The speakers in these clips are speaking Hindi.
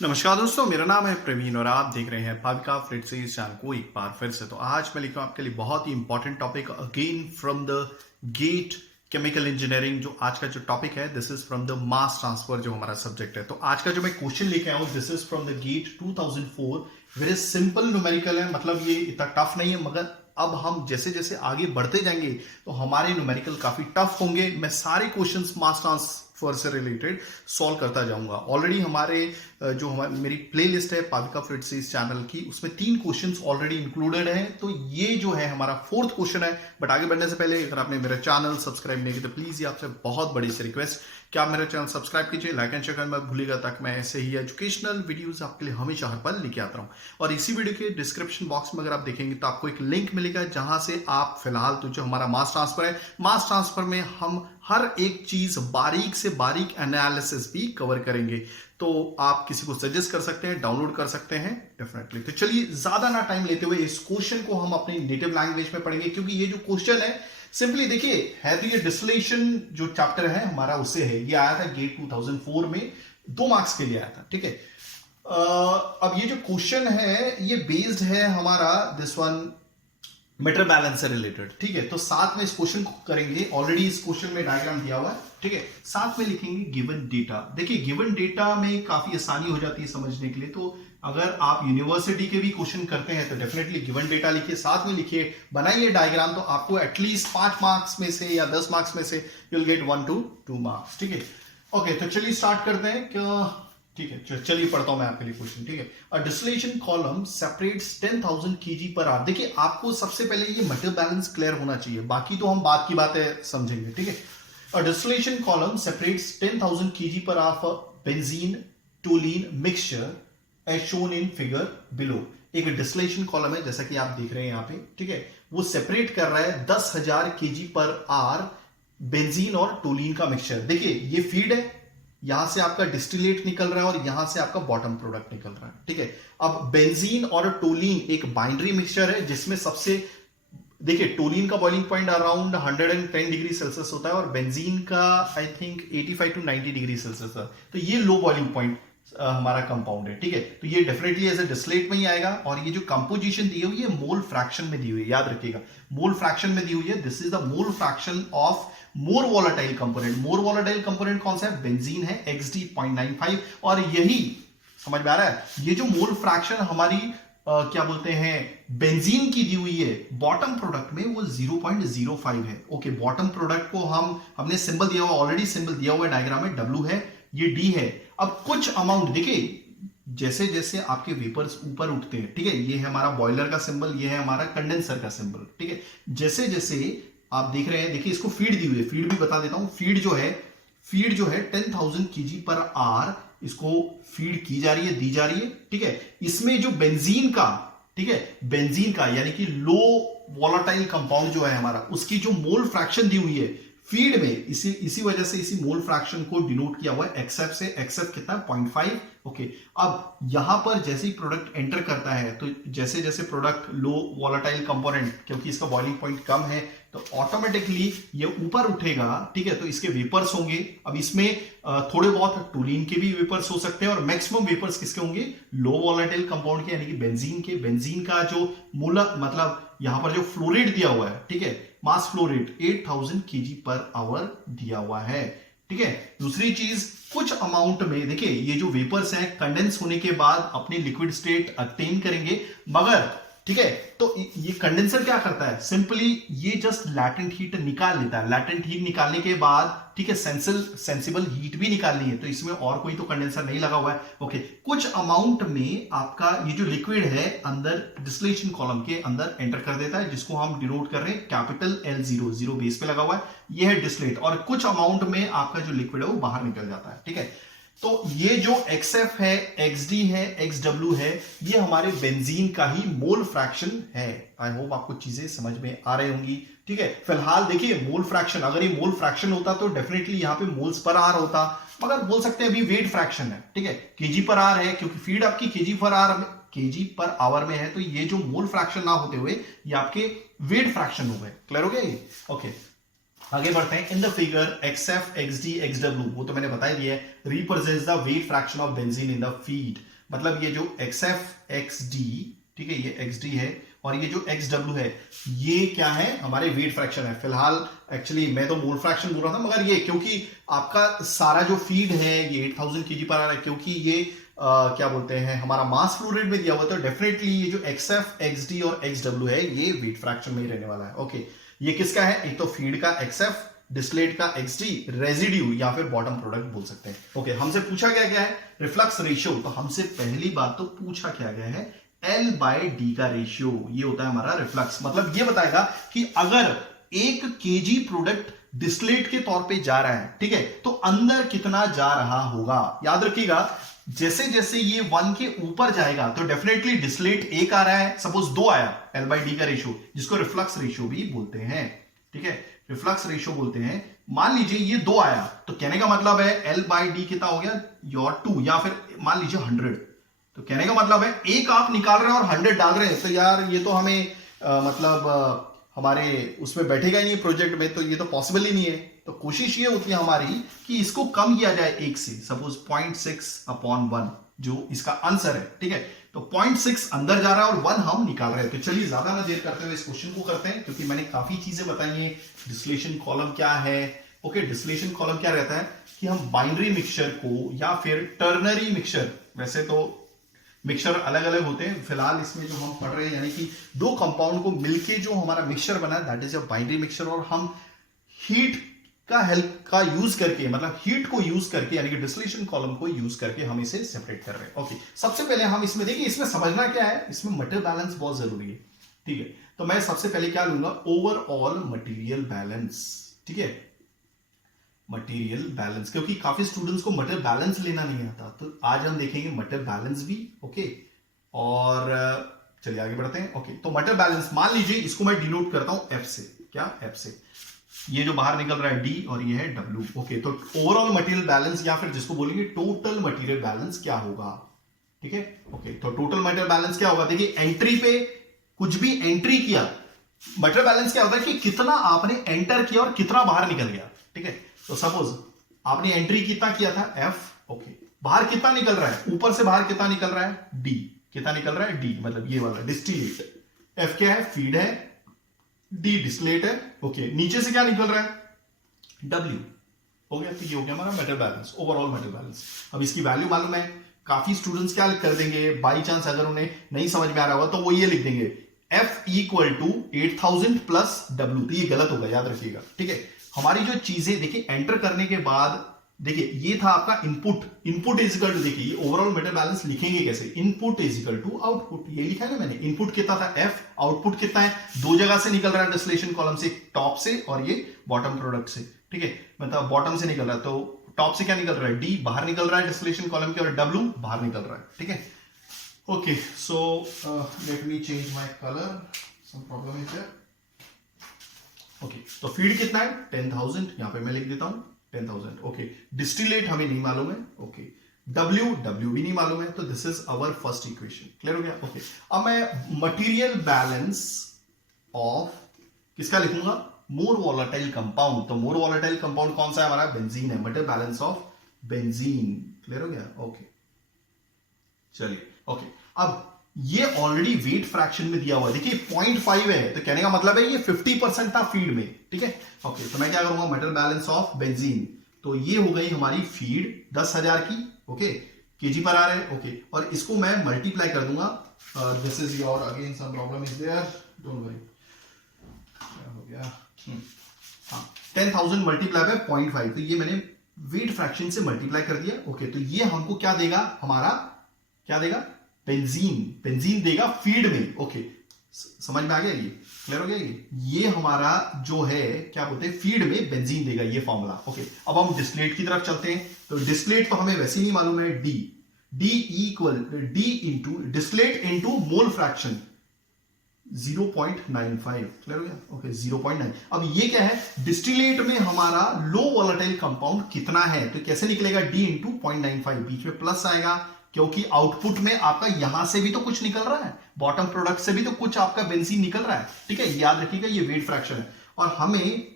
नमस्कार दोस्तों, मेरा नाम है प्रवीण और आप देख रहे हैं भाविका फ्लिटसीज चैनल को एक बार फिर से। तो आज मैं लेकर आपके लिए बहुत ही important topic again from the GATE chemical engineering. जो आज का जो टॉपिक है this is from the mass transfer, जो हमारा सब्जेक्ट है। तो आज का जो मैं क्वेश्चन लेके आया हूं this is from the GATE 2004। Very simple numerical है, मतलब ये इतना टफ नहीं है, मगर अब हम जैसे जैसे आगे बढ़ते जाएंगे तो हमारे न्यूमेरिकल काफी टफ होंगे। मैं सारे क्वेश्चंस मास ट्रांसफर से रिलेटेड सॉल्व करता जाऊंगा। ऑलरेडी हमारे मेरी प्लेलिस्ट है भाविका फ्लिटसीज चैनल की, उसमें 3 क्वेश्चंस ऑलरेडी इंक्लूडेड हैं। तो ये जो है हमारा 4th क्वेश्चन है। बट आगे बढ़ने से पहले अगर आपने मेरा चैनल सब्सक्राइब नहीं किया तो प्लीज ये आपसे बहुत बड़ी सी रिक्वेस्ट कि आप मेरा चैनल सब्सक्राइब कीजिए, लाइक एंड शेयर करना मत भूलिएगा, ताकि मैं ऐसे ही एजुकेशनल वीडियोस आपके लिए हमेशा हर पल लेके आता रहूं। और इसी वीडियो के डिस्क्रिप्शन बॉक्स में अगर आप देखेंगे तो आपको एक लिंक मिलेगा जहां से आप फिलहाल तो जो हमारा मास ट्रांसफर है, मास ट्रांसफर में हम हर एक चीज बारीक से बारीक एनालिसिस भी कवर करेंगे। तो आप किसी को सजेस्ट कर सकते हैं, डाउनलोड कर सकते हैं डेफिनेटली। तो चलिए ज्यादा ना टाइम लेते हुए इस क्वेश्चन को हम अपनी नेटिव लैंग्वेज में पढ़ेंगे, क्योंकि ये जो क्वेश्चन है सिंपली देखिए है तो ये डिस्टिलेशन जो चैप्टर है हमारा उससे है। ये आया था गेट 2004 में, 2 मार्क्स के लिए आया था। ठीक है, अब ये जो क्वेश्चन है ये बेस्ड है हमारा दिस वन मेटल बैलेंस से रिलेटेड। ठीक है, तो साथ में इस क्वेश्चन को करेंगे। ऑलरेडी इस क्वेश्चन में डायग्राम दिया हुआ है। ठीक है, साथ में लिखेंगे गिवन डेटा। देखिए गिवन डेटा में काफी आसानी हो जाती है समझने के लिए। तो अगर आप यूनिवर्सिटी के भी क्वेश्चन करते हैं तो डेफिनेटली गिवन डेटा लिखिए, साथ में लिखिए, बनाइए डायग्राम। तो आपको एटलीस्ट 5 मार्क्स में से या 10 मार्क्स में से you will get 1 to 2 marks. ठीक है, ओके, तो चलिए स्टार्ट करते हैं। क्या ठीक है, चलिए पढ़ता हूं मैं आपके लिए क्वेश्चन। ठीक है, a distillation column separates 10,000 kg per hour. देखिए आपको सबसे पहले ये मेटल बैलेंस क्लियर होना चाहिए, बाकी तो हम बात की बातें समझेंगे। ठीक है, a distillation column separates 10,000 kg per hour benzene toluene mixture as shown in figure below. एक डिस्टिलेशन कॉलम है जैसा कि आप देख रहे हैं यहां पे। ठीक है, वो सेपरेट कर रहा है 10,000 kg पर आवर बेंजीन और टोलीन का मिक्सचर। देखिए ये फीड है, यहां से आपका डिस्टिलेट निकल रहा है और यहां से आपका बॉटम प्रोडक्ट निकल रहा है। ठीक है, अब बेंजीन और टोलीन एक बाइनरी मिक्सचर है जिसमें सबसे देखिए टोलीन का boiling point around 110 degree Celsius होता है और बेंजीन का I think 85 to 90 degree Celsius है। तो ये लो बॉइलिंग पॉइंट हमारा कंपाउंड है। ठीक है, तो ये डेफिनेटली एज ए डिस्टिलेट में ही आएगा। और ये जो कंपोजिशन दी हुई है मोल फ्रैक्शन में दी हुई है, याद रखिएगा मोल फ्रैक्शन में दी हुई है। This is the mole fraction of more volatile component. More volatile component कौन सा है? बेंजीन है, XD 0.95। और यही समझ में आ रहा है, ये जो मोल फ्रैक्शन हमारी क्या बोलते हैं बेंजीन की दी हुई है बॉटम प्रोडक्ट में, वो 0.05 है। ओके, बॉटम प्रोडक्ट को हमने सिंबल दिया हुआ, ऑलरेडी सिंबल दिया हुआ है डायग्राम में, W है, ये D है। अब कुछ अमाउंट देखिए जैसे जैसे आपके वेपर्स ऊपर उठते हैं, ठीक है, ये है हमारा बॉयलर का सिंबल, ये है हमारा कंडेंसर का सिंबल। ठीक है, जैसे जैसे आप देख रहे हैं, देखिए इसको फीड दी हुई है, फीड भी बता देता हूं। फीड जो है 10,000 kg पर आवर इसको फीड की जा रही है, दी जा रही है। ठीक है, इसमें जो बेंजीन का, ठीक है, बेंजीन का यानी कि लो वॉलेटाइल कंपाउंड जो है हमारा, उसकी जो मोल फ्रैक्शन दी हुई है फीड में, इसी वजह से इसी मोल फ्रैक्शन को डिनोट किया हुआ है XF से। XF कितना है? 0.5। ओके, अब यहां पर जैसे ही प्रोडक्ट एंटर करता है तो जैसे जैसे प्रोडक्ट लो वॉलेटाइल कंपोनेंट, क्योंकि इसका बॉइलिंग पॉइंट कम है तो ऑटोमेटिकली ये ऊपर उठेगा। ठीक है, तो इसके वेपर्स होंगे। अब इसमें थोड़े बहुत टोलीन के भी वेपर्स हो सकते हैं और मैक्सिमम वेपर्स किसके होंगे? लो वॉलेटाइल कंपाउंड के, यानी कि बेंजीन के। बेंजीन का जो मूल मतलब यहां पर जो फ्लो रेट दिया हुआ है, ठीक है, mass flow rate 8,000 kg per our दिया हुआ है। ठीक है, दूसरी चीज कुछ अमाउंट में देखिए ये जो वेपर्स हैं कंडेंस होने के बाद अपनी लिक्विड स्टेट अटेन करेंगे, मगर ठीक है, तो ये कंडेंसर क्या करता है? सिंपली ये जस्ट लैटेंट हीट निकाल लेता है। लैटेंट हीट निकालने के बाद, ठीक है, सेंसिबल हीट भी निकालनी है, तो इसमें और कोई तो कंडेंसर नहीं लगा हुआ है। ओके, कुछ अमाउंट में आपका ये जो लिक्विड है अंदर डिस्टिलेशन कॉलम के अंदर एंटर कर देता है, जिसको हम डिनोट कर रहे हैं कैपिटल L0, 0 बेस पे लगा हुआ है, ये है डिस्टिलेट। और कुछ अमाउंट में आपका जो लिक्विड है वो बाहर निकल जाता है। ठीक है, तो ये जो XF है, XD है, XW है, ये हमारे बेंजीन का ही मोल फ्रैक्शन है। आई होप आपको चीजें समझ में आ रही होंगी। ठीक है, फिलहाल देखिए मोल फ्रैक्शन, अगर ये मोल फ्रैक्शन होता तो डेफिनेटली यहां पे मोल्स पर आवर होता, मगर बोल सकते हैं अभी वेट फ्रैक्शन है। ठीक है, केजी पर आवर है, क्योंकि फीड आपकी केजी पर आवर में है, तो ये जो मोल फ्रैक्शन ना होते हुए ये आपके वेट फ्रैक्शन हो गए। क्लियर हो गया ये? ओके, आगे बढ़ते हैं। In the figure XF, XD, XW, वो तो मैंने बता दिया है, represents the weight fraction of benzene in the feed. मतलब ये जो XF XD, ठीक है, ये XD है और ये जो XW है ये क्या है, हमारे वेट फ्रैक्शन है। फिलहाल एक्चुअली मैं तो मोल फ्रैक्शन बोल रहा था, मगर ये क्योंकि आपका सारा जो फीड है ये 8000 kg पर आ रहा है, क्योंकि ये क्या बोलते हैं हमारा मास फ्लो रेट में दिया हुआ, तो डेफिनेटली ये जो XF XD और XW है ये वेट फ्रैक्शन में ही रहने वाला है। ओके, ये किसका है, एक तो फीड का XF, डिस्टिलेट का XD, रेजिड्यू या फिर बॉटम प्रोडक्ट बोल सकते हैं। ओके, हमसे पूछा गया है रिफ्लक्स रेशियो, तो हमसे पहली बात तो पूछा क्या गया है L/D का रेशियो, ये होता है हमारा रिफ्लक्स। मतलब ये बताएगा कि अगर 1 kg प्रोडक्ट डिस्टिलेट के तौर पे जा रहा है, ठीक है, तो अंदर कितना जा रहा होगा। याद रखिएगा जैसे जैसे ये 1 के ऊपर जाएगा तो डेफिनेटली डिस्टिलेट 1 आ रहा है, सपोज 2 आया, L/D का रेशियो, जिसको रिफ्लक्स रेशियो भी बोलते हैं, ठीक है, रिफ्लक्स रेशियो बोलते हैं। मान लीजिए ये 2 आया, तो कहने का मतलब है L/D कितना हो गया, योर 2, या फिर मान लीजिए 100, तो कहने का मतलब है एक आप निकाल रहे हैं और 100 डाल रहे हैं, तो यार ये तो हमें हमारे उसमें बैठेगा ही नहीं प्रोजेक्ट में, तो ये तो पॉसिबल ही नहीं है। तो कोशिश ये होती है हमारी कि इसको कम किया जाए 1 से, सपोज 0.6/1 जो इसका आंसर है, ठीक है, तो 0.6 अंदर जा रहा है और 1 हम निकाल रहे हैं। तो चलिए ज्यादा ना देर करते हुए इस क्वेश्चन को करते हैं, क्योंकि मैंने काफी चीजें बताई हैं। डिस्टिलेशन कॉलम क्या है, ओके, डिस्टिलेशन कॉलम क्या रहता है कि हम बाइनरी मिक्सचर को या फिर टर्नरी मिक्सचर, वैसे तो मिक्सचर अलग अलग होते हैं, फिलहाल इसमें जो हम पढ़ रहे हैं यानी कि 2 कंपाउंड को मिलके जो हमारा मिक्सचर बना है that is a binary mixture, और हम हीट का हेल्प का यूज करके, मतलब हीट को यूज करके यानी कि डिस्टिलेशन कॉलम को यूज करके हम इसे सेपरेट कर रहे हैं। ओके, सबसे पहले हम इसमें देखिए, इसमें समझना क्या है, इसमें मटेरियल बैलेंस बहुत जरूरी है, ठीक है। तो मैं सबसे पहले क्या लूंगा, ओवरऑल मटेरियल बैलेंस, ठीक है, मटेरियल बैलेंस, क्योंकि काफी स्टूडेंट्स को मटेरियल बैलेंस लेना नहीं आता, तो आज हम देखेंगे मटेरियल बैलेंस भी। ओके, और चलिए आगे बढ़ते हैं। ओके, तो मटेरियल बैलेंस मान लीजिए इसको मैं डिनोट करता हूं F से, क्या F से, ये जो बाहर निकल रहा है D और ये है W। ओके, तो ओवरऑल मटेरियल बैलेंस या फिर जिसको बोलेंगे टोटल मटेरियल बैलेंस क्या होगा, ठीक है। ओके, तो टोटल मटेरियल बैलेंस क्या होगा, देखिए एंट्री पे कुछ भी एंट्री किया, मटेरियल बैलेंस क्या होता है कि कितना आपने एंटर किया और कितना बाहर निकल गया, ठीक है। तो सपोज आपने एंट्री कितना किया था F, ओके, बाहर कितना निकल रहा है, ऊपर से बाहर कितना निकल रहा है D, कितना निकल रहा है D, मतलब ये वाला डिस्टिलेट, F क्या है, फीड है, D डिस्टिलेट है, ओके, नीचे से क्या निकल रहा है W, हो गया। तो ये हो गया हमारा material balance, overall material balance. अब इसकी वैल्यू मालूम है, काफी स्टूडेंट्स क्या कर देंगे, बाई चांस अगर उन्हें नहीं समझ में आ रहा होगा तो वो ये लिख देंगे F equal to 8000 plus W, तो ये गलत होगा, याद रखिएगा, ठीक है। हमारी जो चीजें देखिए एंटर करने के बाद, देखिए ये था आपका input, input is equal to, देखिए ये ओवरऑल मटेरियल बैलेंस लिखेंगे कैसे, input is equal to output, ये लिखा है ना मैंने, इनपुट कितना था F, आउटपुट कितना है, 2 जगह से निकल रहा है डिस्टिलेशन कॉलम से, टॉप से और ये बॉटम प्रोडक्ट से, ठीक है, मतलब बॉटम से निकल रहा है, तो टॉप से क्या निकल रहा है D बाहर निकल रहा है डिस्टिलेशन कॉलम के, और W बाहर निकल रहा है, ठीक है। Okay, so let me change my colour, some problem is there. Okay, तो फीड कितना है 10000, यहां पे मैं लिख देता हूं 10000। ओके, डिस्टिलेट हमें नहीं मालूम है, ओके, W भी नहीं मालूम है, तो this is our first equation, clear हो गया। ओके, अब मैं मटेरियल बैलेंस ऑफ किसका लिखूंगा, मोर वॉलेटाइल कंपाउंड, तो मोर वॉलेटाइल कंपाउंड कौन सा है हमारा, बेंजीन है, material balance of benzene, clear हो गया। ओके, चलिए, ओके, अब ये ऑलरेडी वेट फ्रैक्शन में दिया हुआ है, देखिए 0.5 है, तो कहने का मतलब है ये 50% था फीड में, ठीक है। ओके, तो मैं क्या करूंगा, मटेरियल बैलेंस ऑफ बेंजीन, तो ये हो गई हमारी फीड 10,000 की, ओके, केजी पर आ रहे हैं, ओके, और इसको मैं मल्टीप्लाई कर दूंगा, this is your again some problem is there, don't worry, क्या हो गया, हाँ, 10,000 मल्टीप्लाई बाय 0.5, तो ये मैंने वेट फ्रैक्शन से मल्टीप्लाई कर दिया। ओके, तो ये हमको क्या देगा, हमारा क्या देगा, बेंजीन देगा फीड में। ओके, समझ में आ गया, ये क्लियर हो गया, ये हमारा जो है क्या बोलते हैं, फीड में बेंजीन देगा, ये फॉर्मूला। ओके, अब हम डिस्टिलेट की तरफ चलते हैं, तो डिस्टिलेट तो हमें वैसे ही नहीं मालूम है, D equal D into distillate into mole fraction 0.95, clear हो गया। ओके, 0.9। अब ये क्या है, डिस्टिलेट में हमारा लो वॉलेटाइल कंपाउंड कितना है, तो कैसे निकलेगा, D इंटू 0.95, बीच में प्लस आएगा, क्योंकि आउटपुट में आपका यहां से भी तो कुछ निकल रहा है, बॉटम प्रोडक्ट से भी तो कुछ आपका बेंजीन निकल रहा है, ठीक है, याद रखिएगा ये वेट फ्रैक्शन है। और हमें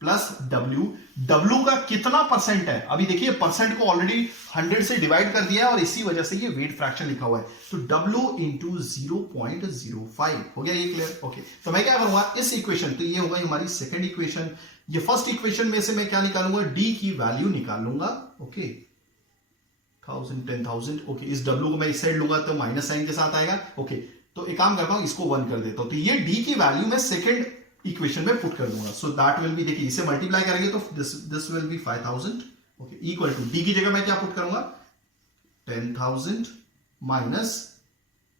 प्लस डब्ल्यू। डब्ल्यू का कितना परसेंट है, अभी देखिए परसेंट को ऑलरेडी 100 से डिवाइड कर दिया है और इसी वजह से ये वेट फ्रैक्शन लिखा हुआ है, तो डब्ल्यू इंटू 0.05 हो गया, ये क्लियर। ओके, तो मैं क्या करूंगा इस इक्वेशन, तो ये होगा हमारी सेकंड इक्वेशन। ये फर्स्ट इक्वेशन में से मैं क्या निकालूंगा, डी की वैल्यू निकाल लूंगा। ओके, 1000 10,000। ओके, इस डब्ल्यू को मैं इस साइड लूंगा तो माइनस साइन के साथ आएगा। ओके, तो एक काम करता हूं, इसको 1 कर देता हूं, तो ये डी की वैल्यू मैं सेकंड इक्वेशन में पुट कर दूंगा। सो दैट विल बी, देखिए इसे मल्टीप्लाई करेंगे तो this will be 5000। Okay, equal to D की जगह मैं क्या पुट करूंगा, 10,000 माइनस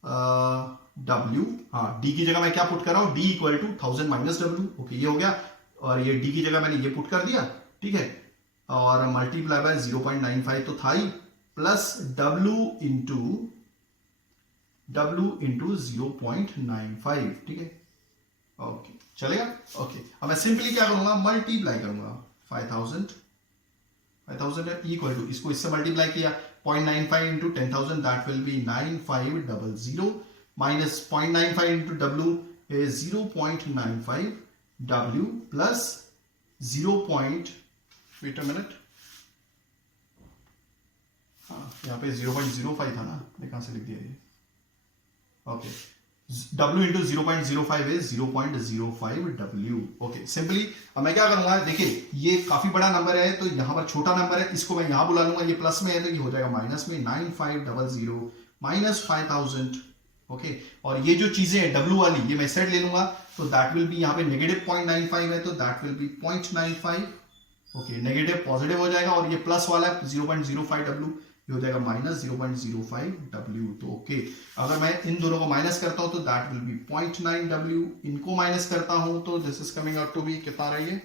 डब्ल्यू। हाँ, डी की जगह मैं क्या पुट कर रहा हूं, D equal to 1000 minus W. ओके, ये हो गया, और ये डी की जगह मैंने ये पुट कर दिया, ठीक है, और मल्टीप्लाई बाय 0.95 तो था ही, प्लस डब्ल्यू इंटू 0.95, ठीक है। ओके, चलेगा। ओके, अब मैं सिंपली क्या करूंगा, मल्टीप्लाई करूंगा 5000 इक्वल टू, इसको इससे मल्टीप्लाई किया 0.95 into 10,000, that will be 9500 minus 0.95 into W is 0.95 W plus 0. Wait a minute, हाँ यहाँ पे 0.05 था ना, मैं कहां से लिख दिया ये। Okay, W into 0.05 is 0.05 W। Okay, simply अब मैं क्या करूंगा, देखिए ये काफी बड़ा नंबर है तो यहां पर छोटा नंबर है, इसको मैं यहां बुला लूंगा, ये प्लस में है तो ये हो जाएगा माइनस में, 9500 माइनस 5000। ओके, और ये जो चीजें हैं W वाली, ये मैं साइड ले लूंगा, तो दैट विल बी, यहाँ पे नेगेटिव 0.95 है तो that will B 0.95। Okay, negative positive हो जाएगा, और ये प्लस वाला 0.05 W, ये हो जाएगा माइनस 0.05 W। तो ओके, अगर मैं इन दोनों को माइनस करता हूं तो दैट विल बी 0.9 W, इनको माइनस करता हूं तो this is coming out to be कितना रही है,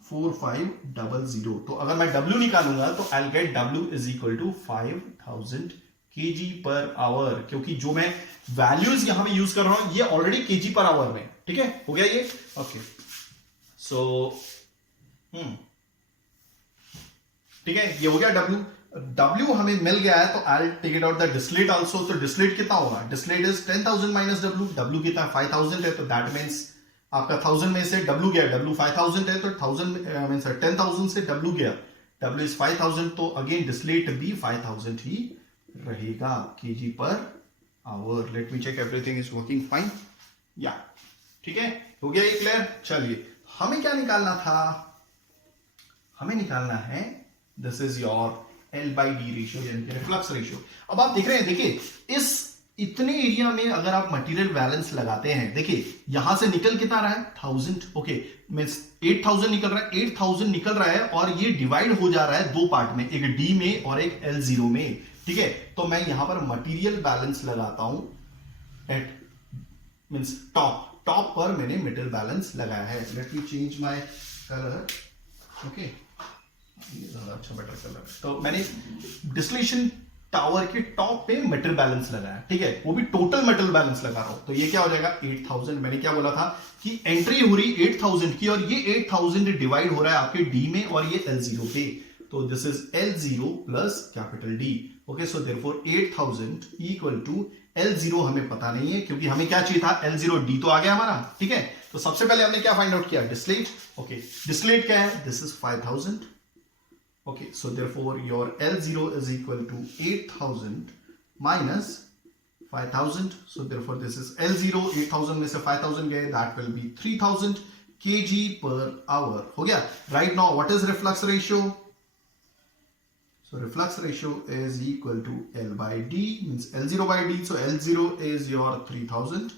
4500। तो अगर मैं W निकालूंगा तो I get W is equal to 5000 kg per hour, क्योंकि जो मैं वैल्यूज यहां पे यूज कर रहा हूं ये ऑलरेडी kg पर आवर में, ठीक है, हो गया ये। ओके, सो ठीक है, ये हो गया W हमें मिल गया है, तो I take it out the distillate also. तो डिस्लेट कितना होगा, डिस्लेट इज 10,000 माइनस W कितना 5000 है, तो दैट मीन्स आपका 1000 में से W गया, W 5000 है तो 1000 मीन्स 10,000 से W गया, W इज 5000, तो अगेन डिस्लेट भी 5000 ही रहेगा kg per hour. Let me check everything is working fine, या ठीक है, हो गया ये क्लियर। चलिए, हमें क्या निकालना था, हमें निकालना है this is your L/D ratio, यानी कि रिफ्लक्स रेशियो। अब आप देख रहे हैं, देखिए इस इतने एरिया में अगर आप मटेरियल बैलेंस लगाते हैं, देखिए यहां से निकल कितना रहा है 1000। ओके, मींस 8000 निकल रहा है, 8000 निकल रहा है, और ये डिवाइड हो जा रहा है दो पार्ट में, एक D में और एक L0 में, ठीक है। तो मैं यहां पर मटेरियल बैलेंस लगाता हूं एट मींस टॉप पर मैंने मेटल बैलेंस लगाया है। Late me change my colour. Okay, ये ज्यादा अच्छा बेटर कलर है, तो मैंने डिस्टिलेशन टावर के टॉप पे मेटल बैलेंस लगाया, ठीक है, वो भी टोटल मेटल बैलेंस लगा रहा हूं, तो ये क्या हो जाएगा 8000। मैंने क्या बोला था कि एंट्री हो रही 8000 की, और ये 8000 डिवाइड हो रहा है आपके D में और ये L0 पे, तो this is L0 plus capital D। Okay, so therefore 8000 equal to L0 हमें पता नहीं है, क्योंकि हमें क्या चाहिए था L0, D तो आ गया हमारा, ठीक है। तो सबसे पहले हमने क्या फाइंड आउट किया, डिस्लेट। ओके, डिस्लेट क्या है, this is 5000। Okay, so therefore your L0 is equal to 8000 minus 5000. So therefore this is L0, 8000 में से 5000 गए, that will be 3000 kg per hour. हो गया। Right now, what is reflux ratio? So reflux ratio is equal to L/D, means L0 by D. So L0 is your 3000.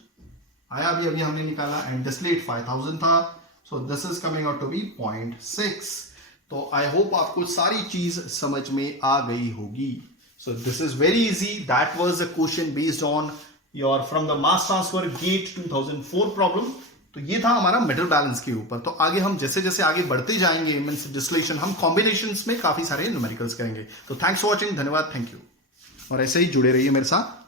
आया अभी हमने निकाला, and distillate 5000 था. So this is coming out to be 0.6. तो आई होप आपको सारी चीज समझ में आ गई होगी। So this is very easy, that was a question based on your from the mass transfer GATE 2004 problem. तो ये था हमारा मेटल बैलेंस के ऊपर। तो आगे हम जैसे जैसे आगे बढ़ते जाएंगे मींस डिस्टिलेशन, हम कॉम्बिनेशंस में काफी सारे न्यूमेरिकल्स करेंगे। तो थैंक्स फॉर वॉचिंग, धन्यवाद, थैंक यू, और ऐसे ही जुड़े रहिए मेरे साथ।